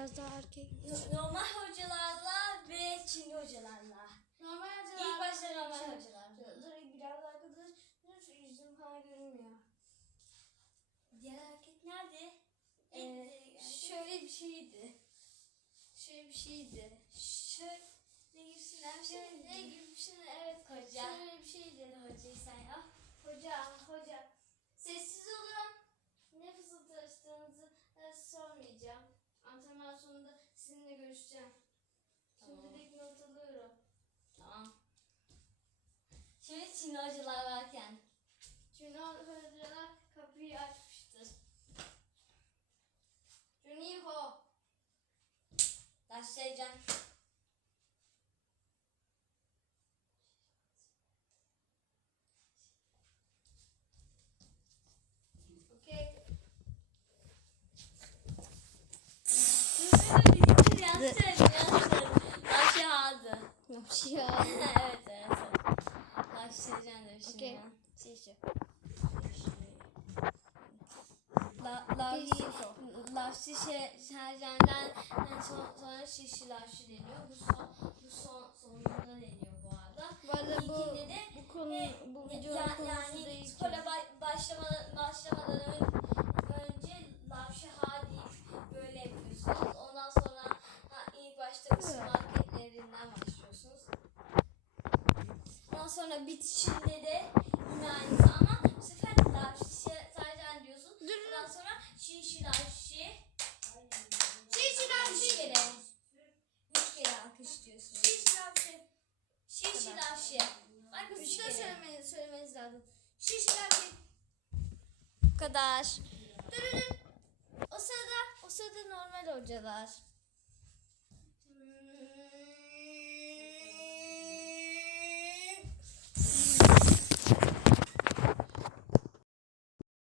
biraz daha erkek. Normal hocalarla ve Çinli hocalarla. Normal hocalar. İlk başta normal hocalar. Dur biraz arkadaş. Dur yüzüm falan görünmüyor. Diğer erkek nerede? Ee, şöyle bir şeydi. Şöyle bir şeydi. Şöyle girsinler. Şöyle gibi bir şey. Evet Hoca. Şöyle bir şeydi. Hocayı sen yap. Hoca, hoca. Sessiz olun. Ne fısıldaştığınızı e, sormayacağım. Antrenman sonunda sizinle görüşeceğim. Tamam. Şimdilik not alıyorum. Tamam. Şimdi Çinli hocalar varken. Çünkü hocalar kapıyı açmıştır. Juniho. Başlayacağım. Okey. Yanlış söyledim, yanlış söyledim. Başladı. Yapışıyor. evet, evet, evet. Başlayacağım da şimdi. Okey. ya. Şişe. La, la, Şişo. la şişe şerjenden sonra, sonra şişi la şi deniyor. Bu son, bu son, sonunda deniyor bu arada. Bu arada bu, de bu konu e, bu ya- videonun konusu yani değil ki. ba- başlamadan, başlamadan ön, önce lavşi ha deyip böyle yapıyorsunuz. Ondan sonra ha, ilk başta ısı marketlerinden başlıyorsunuz. Ondan sonra bitişinde de yine aynısı ama bu sefer lavşi sadece diyorsun. Ondan sonra şi şi lavşi. Şi şi lavşi. Üç kere. Üç kere alkış diyorsun. Şiş lavşi. Şi şi lavşi. Bak üç kere. söylemeniz, söylemeniz lazım. Şiş lavşi. Bu kadar. Durun. O sırada, o sırada normal hocalar.